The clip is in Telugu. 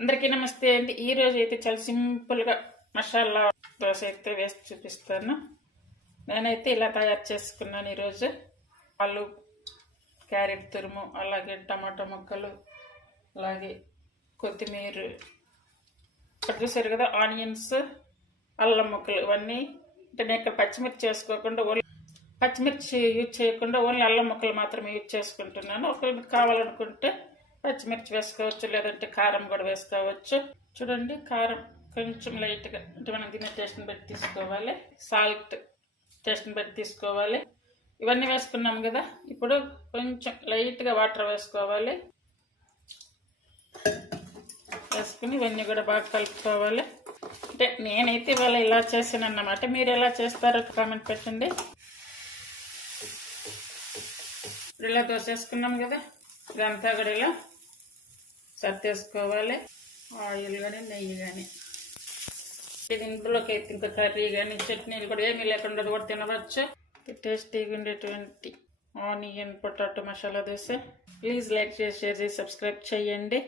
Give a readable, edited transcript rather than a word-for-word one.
అందరికీ నమస్తే అండి. ఈరోజు అయితే చాలా సింపుల్గా మసాలా దోశ అయితే వేసి చూపిస్తాను. నేనైతే ఇలా తయారు చేసుకున్నాను ఈరోజు. ఆలు, క్యారెట్ తురుము, అలాగే టమాటా ముక్కలు, అలాగే కొత్తిమీర, ఇక్కడ చూసారు కదా ఆనియన్స్, అల్లం ముక్కలు ఇవన్నీ. అంటే నేను ఇక్కడ పచ్చిమిర్చి చేసుకోకుండా ఓన్లీ పచ్చిమిర్చి యూజ్ చేయకుండా ఓన్లీ అల్లం ముక్కలు మాత్రమే యూజ్ చేసుకుంటున్నాను. ఒకరికి కావాలనుకుంటే పచ్చిమిర్చి వేసుకోవచ్చు, లేదంటే కారం కూడా వేసుకోవచ్చు. చూడండి, కారం కొంచెం లైట్గా, అంటే మనం తినే టేస్ట్ని బట్టి తీసుకోవాలి. సాల్ట్ టేస్ట్ని బట్టి తీసుకోవాలి. ఇవన్నీ వేసుకున్నాం కదా, ఇప్పుడు కొంచెం లైట్గా వాటర్ వేసుకోవాలి. వేసుకుని ఇవన్నీ కూడా బాగా కలుపుకోవాలి. అంటే నేనైతే ఇవాళ ఇలా చేసాను అన్నమాట. మీరు ఎలా చేస్తారో కామెంట్ పెట్టండి. ఇలా దోశ వేసుకున్నాం కదా, ఇదంతా కూడా ఇలా సర్దేసుకోవాలి. ఆయిల్ కానీ నెయ్యి కానీ, ఇది ఇందులోకి అయితే ఇంకా కర్రీ కానీ చట్నీలు కూడా ఏమీ లేకుండా కూడా తినవచ్చు. టేస్టీగా ఉండేటువంటి onion potato masala dosa. Please like చేసి షేర్ చేసి సబ్స్క్రైబ్ చేయండి.